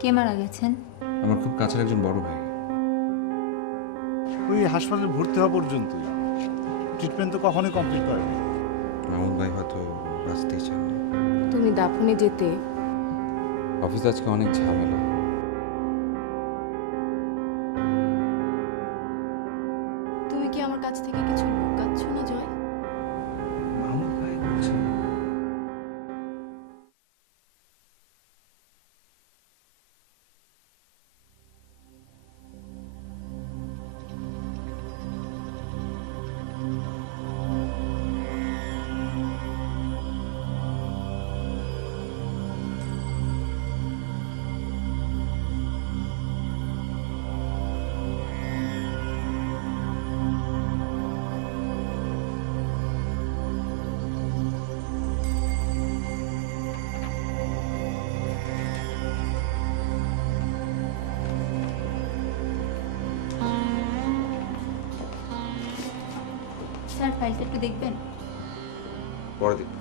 কে মারা গেছেন? আমার খুব কাছের একজন বড় ভাই। ওই হাসপাতালে ভর্তি হওয়া পর্যন্তই, ট্রিটমেন্ট তো কখনোই কমপ্লিট করেনি। মামুন ভাই হয়তো বাঁচতেই চান না। তুমি দাফনে যেতে। অফিসে আজকে অনেক ঝামেলা। তুমি কি আমার কাছ থেকে কিছু লুকাচ্ছ না জয়? মামুন ভাই বলছেন স্যার, ফাইলটা একটু দেখবেন? পরে দেখব।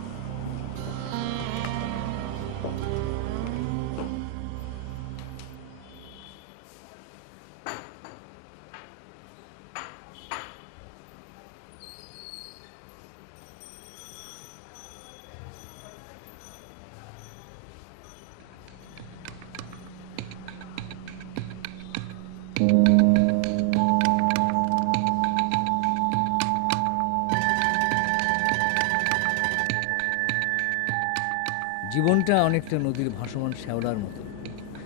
জীবনটা অনেকটা নদীর ভাসমান শ্যাওলার মতো।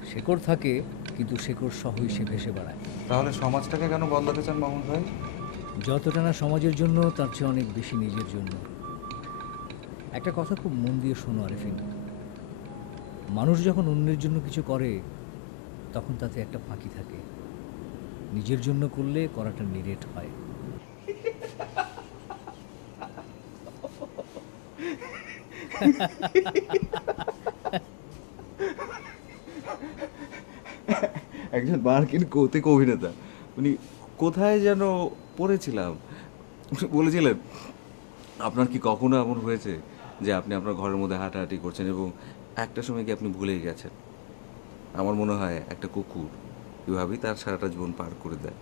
শেকড় থাকে, কিন্তু শেকড় সহই সে ভেসে বেড়ায়। তাহলে সমাজটাকে কেন বদলাতে চান মামুন ভাই? যতটা না সমাজের জন্য, তার চেয়ে অনেক বেশি নিজের জন্য। একটা কথা খুব মন দিয়ে শোনো আরেফিন, মানুষ যখন অন্যের জন্য কিছু করে তখন তাতে একটা ফাঁকি থাকে। নিজের জন্য করলে করাটা নিরেট হয়। একজন মার্কিন কৌতুক অভিনেতা, উনি কোথায় যেন পড়েছিলাম, বলেছিলেন আপনার কি কখনো এমন হয়েছে যে আপনি আপনার ঘরের মধ্যে হাঁটাহাঁটি করছেন এবং একটা সময় কি আপনি ভুলেই গেছেন? আমার মনে হয় একটা কুকুর এভাবেই তার সারাটা জীবন পার করে দেয়।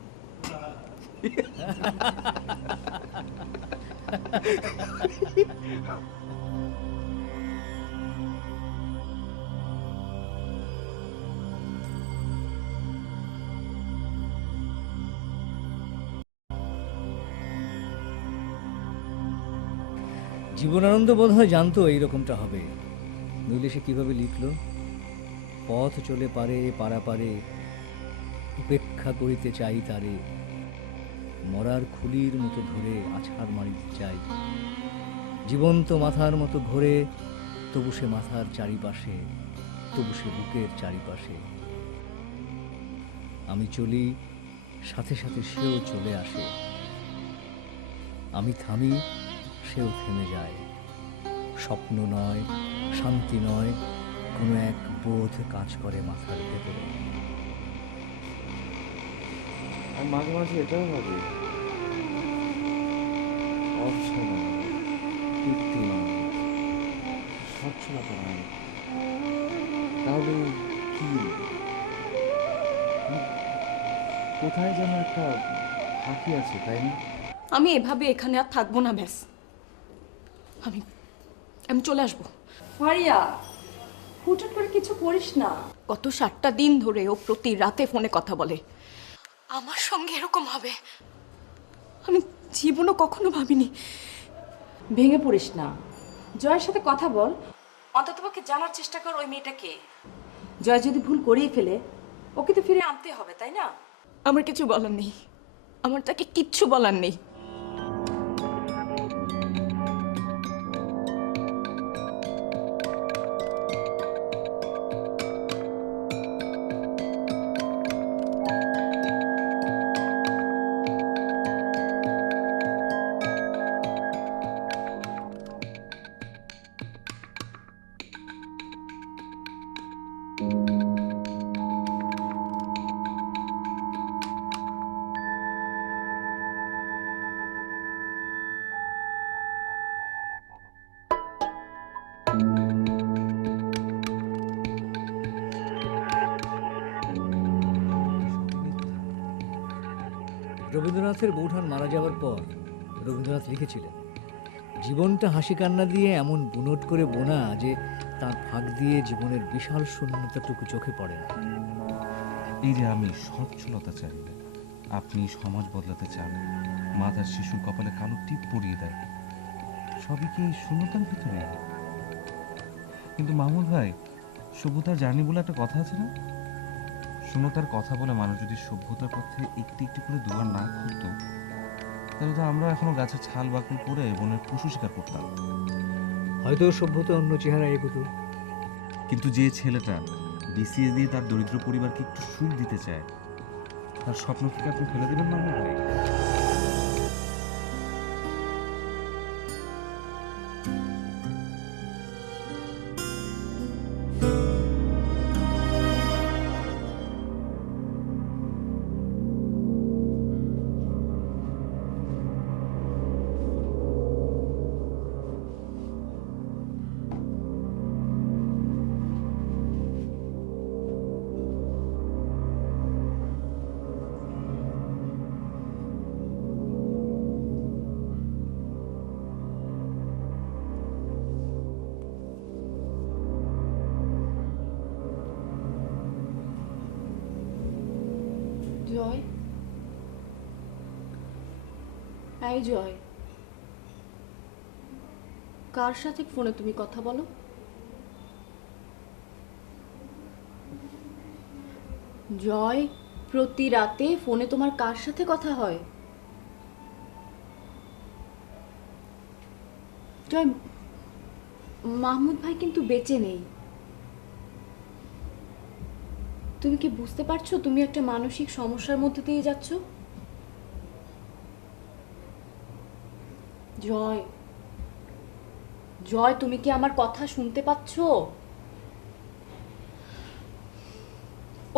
জীবনানন্দ বোধ হয় জানতো এইরকমটা হবে, নইলে সে কীভাবে লিখল, পথ চলে পারে পারাপারে, উপেক্ষা করিতে চাই তারে, মরার খুলির মতো ধরে আছাড় মারিতে চাই, জীবন্ত মাথার মতো ঘোরে, তবু সে মাথার চারিপাশে, তবু সে বুকের চারিপাশে। আমি চলি, সাথে সাথে সেও চলে আসে, আমি থামি, সেও থেমে যায়। স্বপ্ন নয়, শান্তি নয়, কোনো এক বোধ কাজ করে মাথার ভেতরে। আর মাঝে মাঝে এটাও ভাবি, অর্চনা, কীর্তিমান, স্বচ্ছলতা নয়, তাহলে কি? কোথায় যেন একটা ফাঁকি আছে, তাই না? আমি এভাবে এখানে আর থাকবো না, ব্যাস। আমি আমি চলে আসবো। ফারিয়া, হুটহাট করে কিছু করিস না। গত 7টা দিন ধরে ও প্রতি রাতে ফোনে কথা বলে। আমার সঙ্গে এরকম হবে আমি জীবনও কখনো ভাবিনি। ভেঙে পড়িস না, জয়ের সাথে কথা বল, অন্ততপক্ষে জানার চেষ্টা কর ওই মেয়েটা কে। জয় যদি ভুল করেই ফেলে, ওকে তো ফিরে আনতে হবে, তাই না? আমার কিছু বলার নেই, আমার তাকে কিচ্ছু বলার নেই। রবীন্দ্রনাথের বৌঠান মারা যাওয়ার পর রবীন্দ্রনাথ লিখেছিলেন, জীবনটা হাসি কান্না দিয়ে এমন বুনট করে বোনা যে তার ফাঁক দিয়ে জীবনের বিশাল শূন্যতাটুকু চোখে পড়ে না। এই যে আমি সচ্ছলতা চাই, আপনি সমাজ বদলাতে চান, মাথার শিশুর কপালে কালো টিপ পরিয়ে দেয়, সবই কি এই শূন্যতার ভিতরে? কিন্তু মাহমুদ ভাই, সভ্যতার জার্নি বলে একটা কথা আছে না? শূন্যতার কথা বলে মানুষ যদি সভ্যতার পথে একটি একটি করে দুয়ার না খুলতো, তাহলে তো আমরা এখনো গাছের ছাল বাকল করে বনের পশু শিকার করতাম। হয়তো সভ্যতা অন্য চেহারা এগোতো। কিন্তু যে ছেলেটা বিসিএস দিয়ে তার দরিদ্র পরিবারকে একটু সুখ দিতে চায়, তার স্বপ্ন কি আপনি ফেলে দেবেন মাহমুদ ভাই? জয়, এই জয়, কার সাথে ফোনে তুমি কথা বলো? জয়, প্রতি রাতে ফোনে তোমার কার সাথে কথা হয়? জয়, মাহমুদ ভাই কিন্তু বেঁচে নেই। তুমি কি বুঝতে পারছো তুমি একটা মানসিক সমস্যার মধ্যে দিয়ে যাচ্ছ? জয়, জয়, তুমি কি আমার কথা শুনতে পাচ্ছ?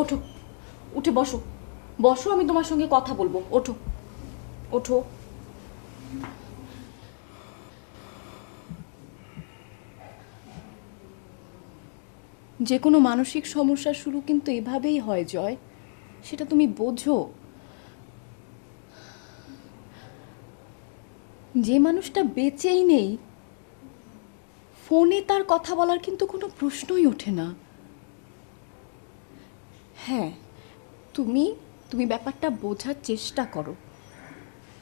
ওঠো, উঠে বসো, বসো, আমি তোমার সঙ্গে কথা বলবো। ওঠো, ওঠো। যে কোনো মানসিক সমস্যার শুরু কিন্তু এভাবেই হয় জয়, সেটা তুমি বোঝো। যে মানুষটা বেঁচেই নেই, ফোনে তার কথা বলার কিন্তু কোনো প্রশ্নই ওঠে না। হ্যাঁ, তুমি তুমি ব্যাপারটা বোঝার চেষ্টা করো।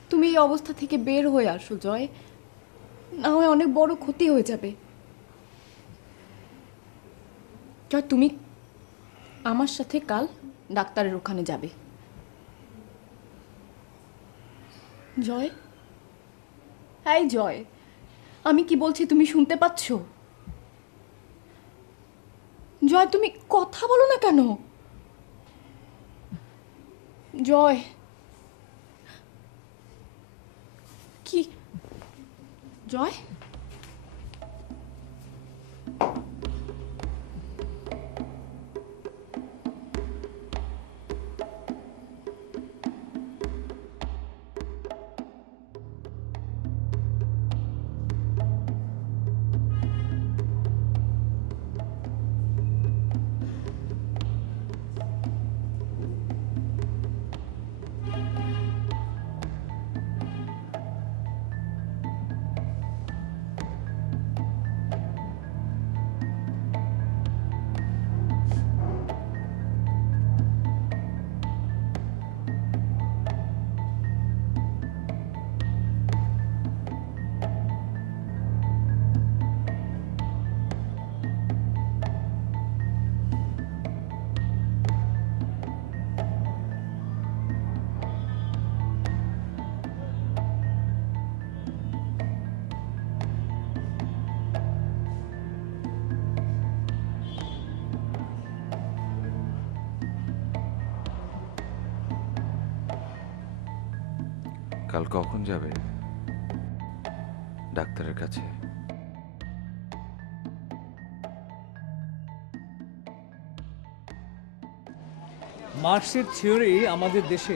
তুমি এই অবস্থা থেকে বের হয়ে আসো জয়, না হয় অনেক বড় ক্ষতি হয়ে যাবে। জয়, তুমি আমার সাথে কাল ডাক্তারের ওখানে যাবে। জয়, এই জয়, আমি কি বলছি তুমি শুনতে পাচ্ছ? জয়, তুমি কথা বলো না কেন? জয়, কি জয়? কাল কখন যাবে ডাক্তারের কাছে? মার্কসের থিওরি আমাদের দেশে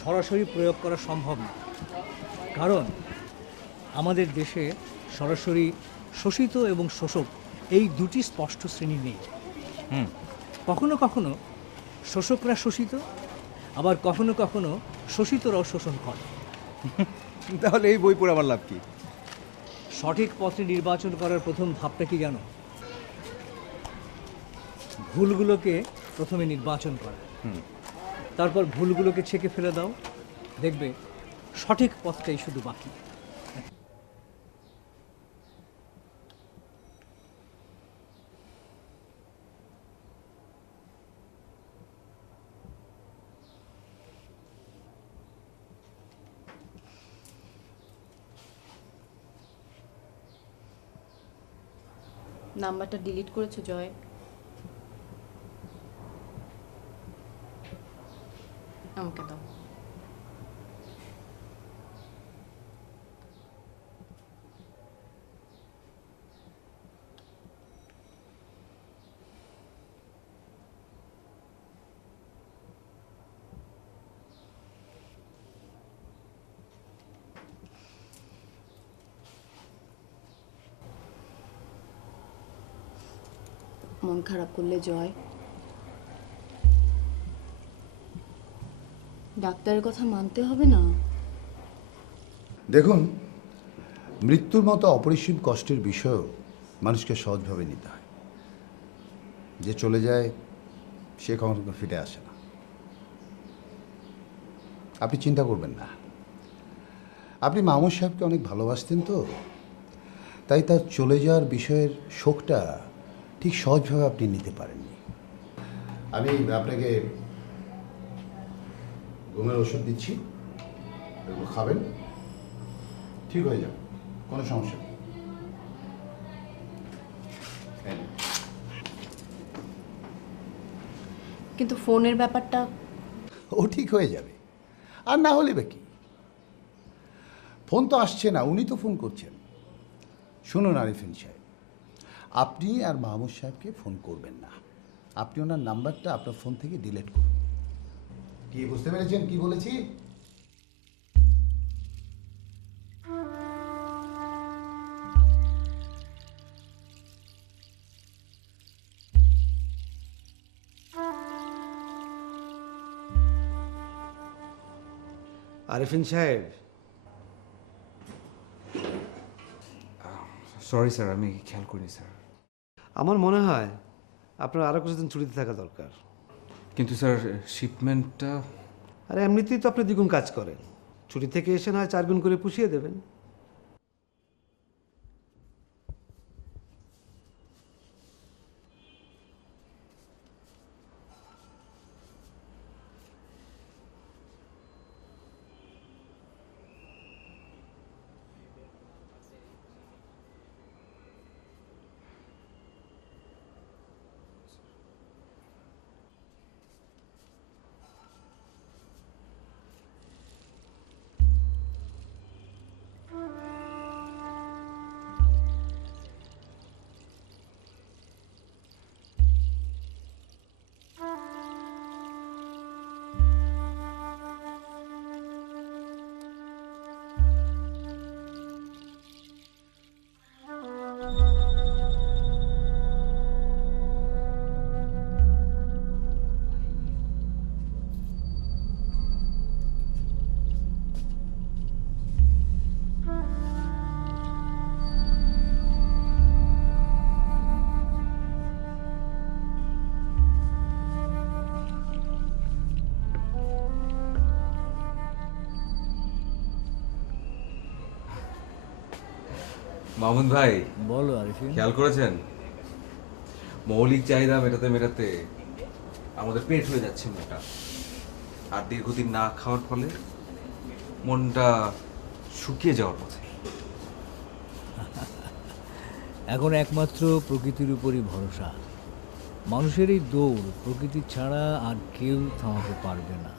সরাসরি প্রয়োগ করা সম্ভব না, কারণ আমাদের দেশে সরাসরি শোষিত এবং শোষক এই দুটি স্পষ্ট শ্রেণী নেই। কখনো কখনো শোষকরা শোষিত, আবার কখনো কখনো শোষিতরাও শোষণ করে। তাহলে এই বই পড়ে আমার লাভ কি? সঠিক পথে নির্বাচন করার প্রথম ধাপটা কি জানো? ভুলগুলোকে প্রথমে নির্বাচন করা, তারপর ভুলগুলোকে ছেঁকে ফেলে দাও, দেখবে সঠিক পথটাই শুধু বাকি। নাম্বারটা ডিলিট করেছো জয়? আমাকে দাও। মন খারাপ করলে জয়, ডাক্তারের কথা মানতে হবে না। দেখুন, মৃত্যুর মতো অপরিসীম কষ্টের বিষয়ও মানুষকে সহজভাবে নিতে হয়। যে চলে যায় সে কখনো ফিরে আসে না। আপনি চিন্তা করবেন না। আপনি মামুদ সাহেবকে অনেক ভালোবাসতেন তো, তাই তার চলে যাওয়ার বিষয়ের শোকটা ঠিক সহজভাবে আপনি নিতে পারেননি। আমি আপনাকে ঘুমের ওষুধ দিচ্ছি, এগুলো খাবেন, ঠিক হয়ে যাবে, কোনো সমস্যা নেই। এই নিন। কিন্তু ফোনের ব্যাপারটা? ও ঠিক হয়ে যাবে, আর না হলে বা কি? ফোন তো আসছে না, উনি তো ফোন করছেন। শুনুন আরিফিন সাহেব, আপনি আর মাহমুদ সাহেবকে ফোন করবেন না। আপনি ওনার নাম্বারটা আপনার ফোন থেকে ডিলিট করুন। কি বুঝতে পেরেছেন কি বলেছি? আরিফিন সাহেব, সরি স্যার, আমি খেয়াল করিনি স্যার। আমার মনে হয় আপনার আরও কিছুদিন ছুটিতে থাকা দরকার। কিন্তু স্যার শিপমেন্টটা... আর এমনিতেই তো আপনি দ্বিগুণ কাজ করেন, ছুটি থেকে এসে না হয় 4 গুণ করে পুষিয়ে দেবেন। মামুন ভাই, বলো আরিফিন। খেয়াল করেছেন মৌলিক চাহিদা মেটাতে মেটাতে আমাদের পেট হয়ে যাচ্ছে মোটা, আর দীর্ঘদিন না খাওয়ার ফলে মনটা শুকিয়ে যাওয়ার পথে। এখন একমাত্র প্রকৃতির উপরই ভরসা। মানুষের এই দৌড় প্রকৃতি ছাড়া আর কেউ থামাতে পারবে না।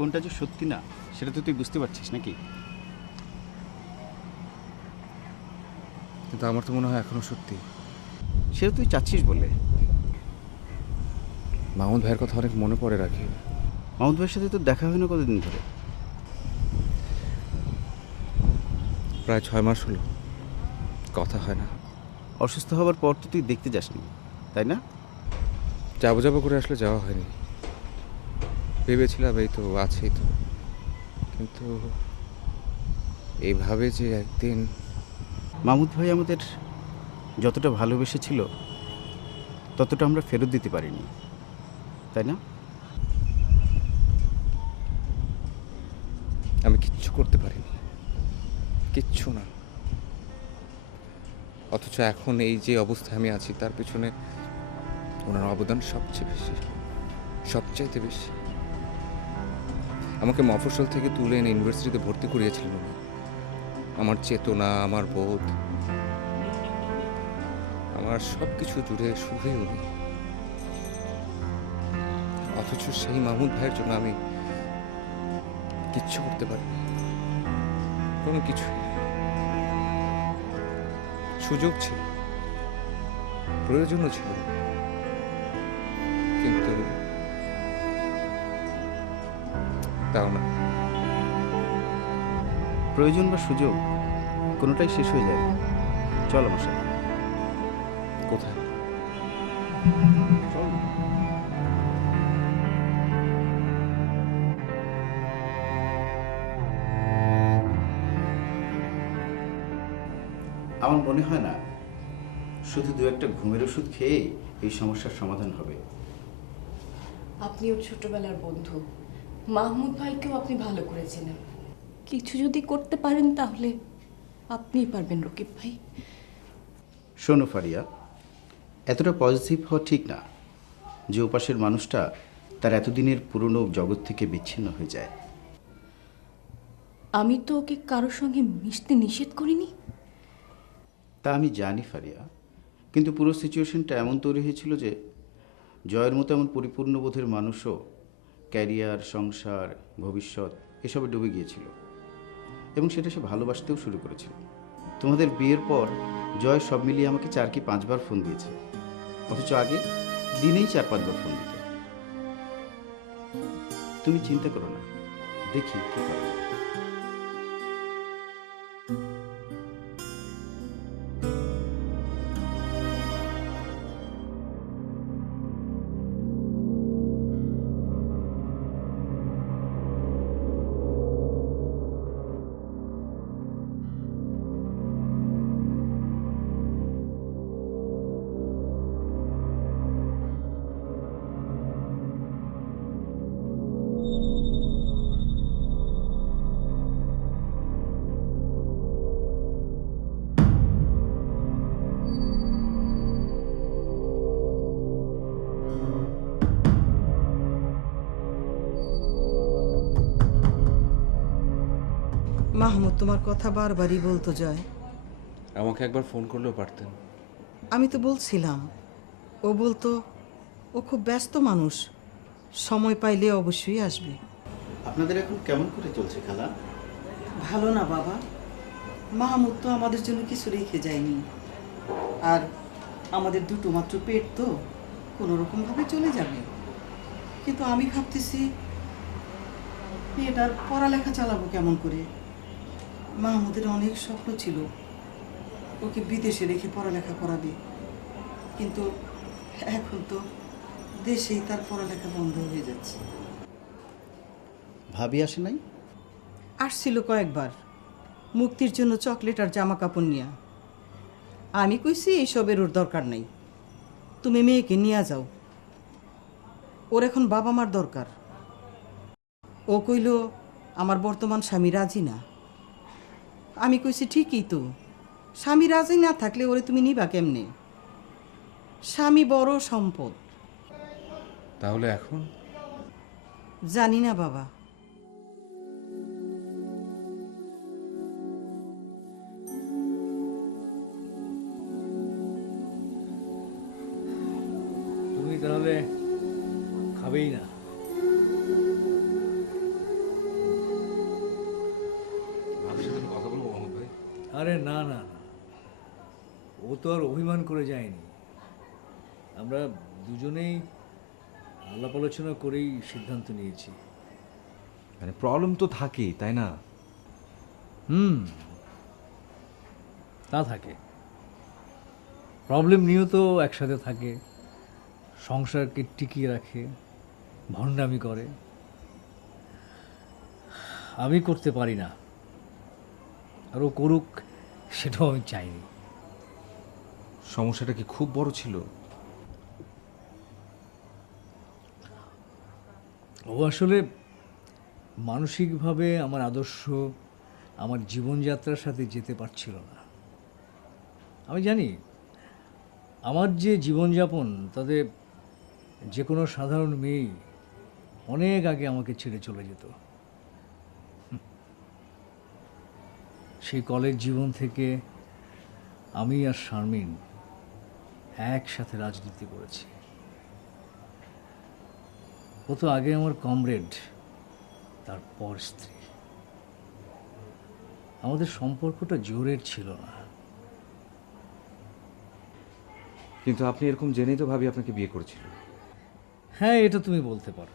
কোনটা যে সত্যি না সেটা তো তুই বুঝতে পারছিস নাকি? কিন্তু আমার তো মনে হয় এখনো সত্যি। সেটা তুই চাচ্ছিস বলে। মাহমুদ ভাইয়ের কথা অনেক মনে পড়ে রাখি। মাহমুদ ভাইয়ের সাথে তো দেখা হয় না কতদিন ধরে? প্রায় 6 মাস হলো কথা হয় না। অসুস্থ হওয়ার পর তো তুই দেখতে যাসনি, তাই না? যাবো যাবো করে আসলে যাওয়া হয়নি। ভেবেছিলাম এই তো আছেই তো, কিন্তু এইভাবে যে একদিন। মাহমুদ ভাই আমাদের যতটা ভালোবেসেছিল ততটা আমরা ফেরত দিতে পারিনি, তাই না? আমি কিচ্ছু করতে পারিনি, কিচ্ছু না। অথচ এখন এই যে অবস্থায় আমি আছি তার পিছনে ওনার অবদান সবচেয়ে বেশি, সবচাইতে বেশি। আমাকে মফস্বল থেকে তুলে এনে ইউনিভার্সিটিতে ভর্তি করিয়েছিলেন উনি। আমার চেতনা, আমার বোধ, আমার সব কিছু জুড়ে শুধুই উনি। অথচ সেই মাহমুদ ভাইয়ের জন্য আমি কিচ্ছু করতে পারিনি, কোনো কিছু। সুযোগ ছিল, প্রয়োজনও ছিল, কিন্তু তাও না। প্রয়োজন বা সুযোগ কোনোটাই শেষ হয়ে যায় না। চল আমার সাথে। কোথায়? চল। আমার মনে হয় না শুধু দু একটা ঘুমের ওষুধ খেয়ে এই সমস্যার সমাধান হবে। আপনি ওর ছোটবেলার বন্ধু, মাহমুদ ভাইকেও আপনি ভালো করে চেনেন। কিছু যদি করতে পারেন তাহলে আপনিই পারবেন রকিব ভাই। শোনো ফারিয়া, এতটা পজিটিভ হওয়া ঠিক না যে ওপাশের মানুষটা তার এতদিনের পুরনো জগৎ থেকে বিচ্ছিন্ন হয়ে যায়। আমি তো ওকে কারোর সঙ্গে মিশতে নিষেধ করিনি। তা আমি জানি ফারিয়া, কিন্তু পুরো সিচুয়েশনটা এমন তৈরি হয়েছিল যে জয়ের মতো এমন পরিপূর্ণ বোধের মানুষও ক্যারিয়ার, সংসার, ভবিষ্যৎ এসবে ডুবে গিয়েছিল, এবং সেটা সে ভালোবাসতেও শুরু করেছিল। তোমাদের বিয়ের পর জয় সব মিলিয়ে আমাকে 4 কি 5 বার ফোন দিয়েছে, অথচ আগে দিনেই 4-5 বার ফোন দিত। তুমি চিন্তা করো না, দেখি কি করা যায়। মাহমুদ তোমার কথা বারবারই বলতো জয়। আমাকে একবার ফোন করলেও পারতেন। আমি তো বলছিলাম, ও বলতো ও খুব ব্যস্ত মানুষ, সময় পাইলে অবশ্যই আসবে। আপনাদের এখন কেমন করে চলছে খালা? ভালো না বাবা, মাহমুদ তো আমাদের জন্য কিছু রেখে যায়নি, আর আমাদের দুটো মাত্র পেট তো কোনো রকমভাবে চলে যাবে। কিন্তু আমি ভাবতেছি মেয়েটার পড়ালেখা চালাবো কেমন করে। মাহমুদের অনেক স্বপ্ন ছিল ওকে বিদেশে রেখে পড়ালেখা করাবে, কিন্তু এখন তো দেশেই তার পড়ালেখা বন্ধ হয়ে যাচ্ছে। ভাবি আসে নাই? আসছিল কয়েকবার, মুক্তির জন্য চকলেট আর জামা কাপড় নিয়ে। আমি কইছি এইসবের ওর দরকার নাই, তুমি মেয়েকে নিয়ে যাও, ওর এখন বাবা মার দরকার। ও কইল আমার বর্তমান স্বামী রাজি না। আমি কইছি ঠিকই তো, স্বামী রাজি না থাকলে ওরে তুমি নিবা কেমনে? স্বামী বড় সম্পদ। তাহলে এখন? জানি না বাবা। তুমি তাহলে খাবেই না? না না না, ও তো আর অভিমান করে যায়নি। আমরা দুজনেই আলাপ আলোচনা করেই সিদ্ধান্ত নিয়েছি। মানে প্রবলেম তো থাকেই, তাই না? তা থাকে, প্রবলেম নিয়েও তো একসাথে থাকে, সংসারকে টিকিয়ে রাখে, ভণ্ডামি করে। আমি করতে পারি না, আর ও করুক সেটাও আমি চাইনি। সমস্যাটা কি খুব বড় ছিল? ও আসলে মানসিকভাবে আমার আদর্শ, আমার জীবনযাত্রার সাথে যেতে পারছিল না। আমি জানি আমার যে জীবনযাপন, তাতে যে কোনো সাধারণ মেয়ে অনেক আগে আমাকে ছেড়ে চলে যেত। সেই কলেজ জীবন থেকে আমি আর শারমিন একসাথে রাজনীতি করেছি। ও তো আগে আমার কমরেড, তারপর স্ত্রী। আমাদের সম্পর্কটা জোরের ছিল না। কিন্তু আপনি এরকম জেনেই তো ভাবি আপনাকে বিয়ে করেছিল। হ্যাঁ, এটা তুমি বলতে পারো,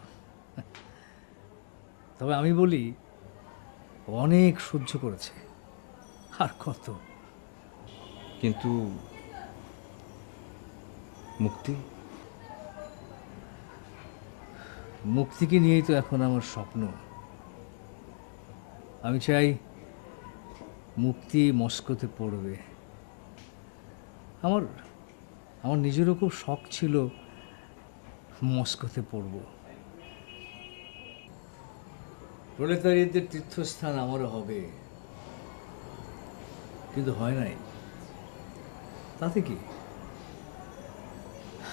তবে আমি বলি ও অনেক সহ্য করেছে, আর কত। কিন্তু মুক্তি? মুক্তিকে নিয়েই তো এখন আমার স্বপ্ন। আমি চাই মুক্তি মস্কোতে পড়বে। আমার আমার নিজেরও খুব শখ ছিল মস্কোতে পড়ব। প্রলেতারিয়াদের তীর্থস্থান আমারও হবে, কিন্তু হয় নাই। তাতে কি,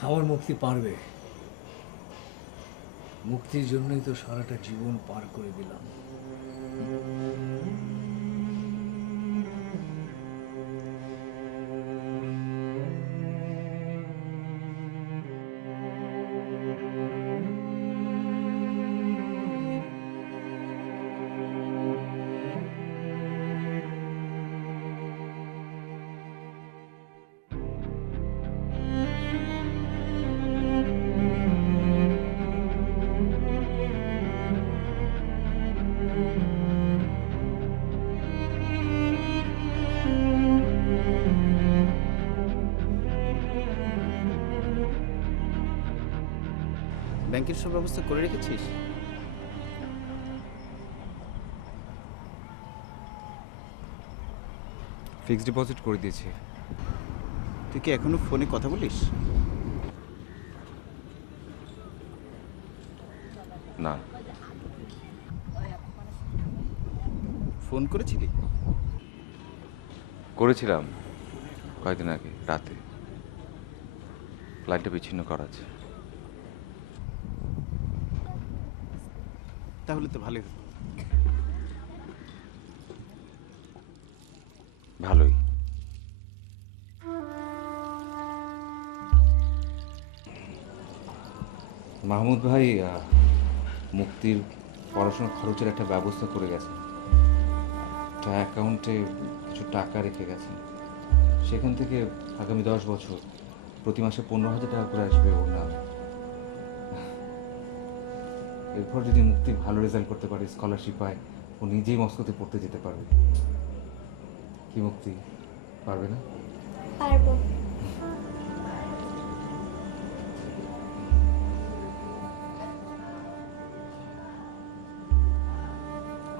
আমার মুক্তি পারবে। মুক্তির জন্যই তো সারাটা জীবন পার করে দিলাম। ব্যাংকের সব ব্যবস্থা করে রেখেছিস? ফিক্সড ডিপোজিট করে দিয়েছি। তুই কি এখনো ফোনে কথা বলিস? না। ফোন করেছিলি? করেছিলাম কয়েকদিন আগে রাতে। লাইনটা বিচ্ছিন্ন করা আছে। তাহলে তো ভালোই হলো। ভালোই। মাহমুদ ভাই মুক্তির পড়াশোনার খরচের একটা ব্যবস্থা করে গেছেন। একটা অ্যাকাউন্টে কিছু টাকা রেখে গেছেন। সেখান থেকে আগামী 10 বছর প্রতি মাসে 15,000 টাকা করে আসবে ওর নামে। এরপর যদি মুক্তি ভালো রেজাল্ট করতে পারে, স্কলারশিপ পায়, ও নিজেই মস্কোতে পড়তে যেতে পারবে। কি মুক্তি, পারবে না? পারবো।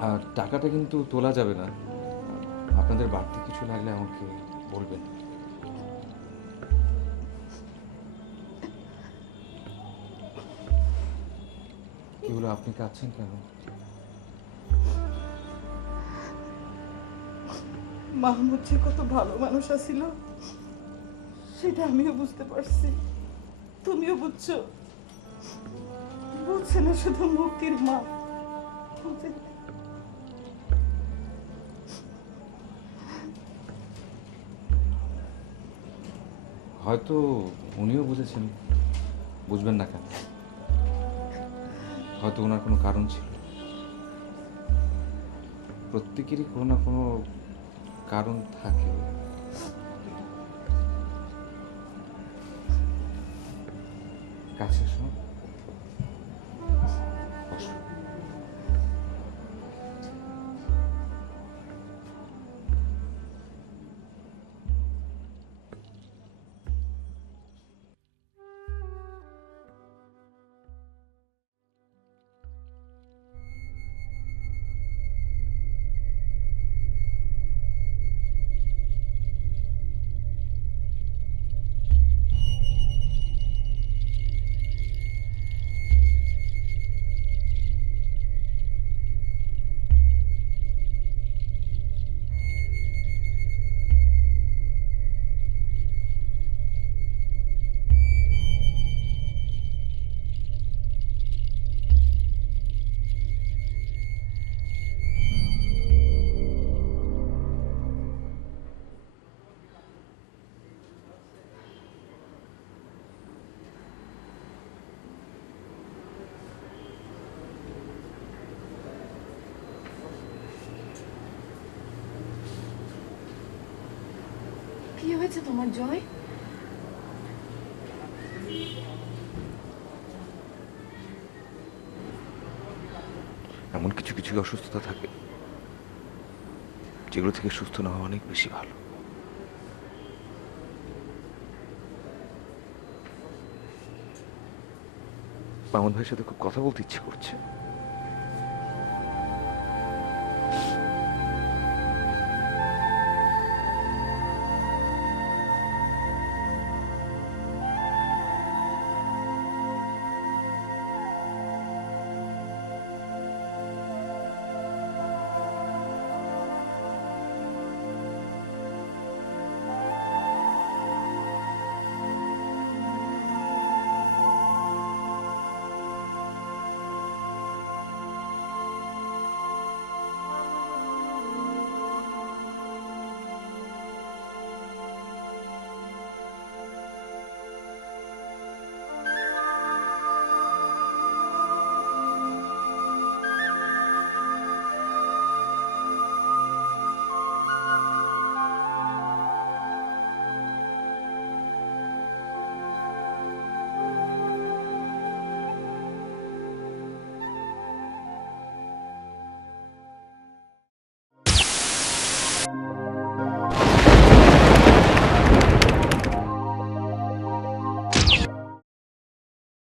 আর টাকাটা কিন্তু তোলা যাবে না। আপনাদের বাড়তি কিছু লাগলে আমাকে বলবেন। কি হলো, আপনি কাঁদছেন কেন? মাহমুদ যে কত ভালো মানুষ আছিল সেটা আমিও বুঝতে পারছি, তুমিও বুঝছো। বুঝছে না শুধু মুক্তির মা, হয়তো উনিও বুঝেছেন, বুঝবেন না কেন? হয়তো ওনার কোনো কারণ ছিল। প্রত্যেকেরই কোনো না কোনো কারণ থাকে। কাছে শোন, বসো। কি হয়েছে তোমার জয়? এমন কিছু কিছু অসুস্থতা থাকে যেগুলো থেকে সুস্থ না হওয়া অনেক বেশি ভালো। মামুন ভাইয়ের সাথে খুব কথা বলতে ইচ্ছে করছে।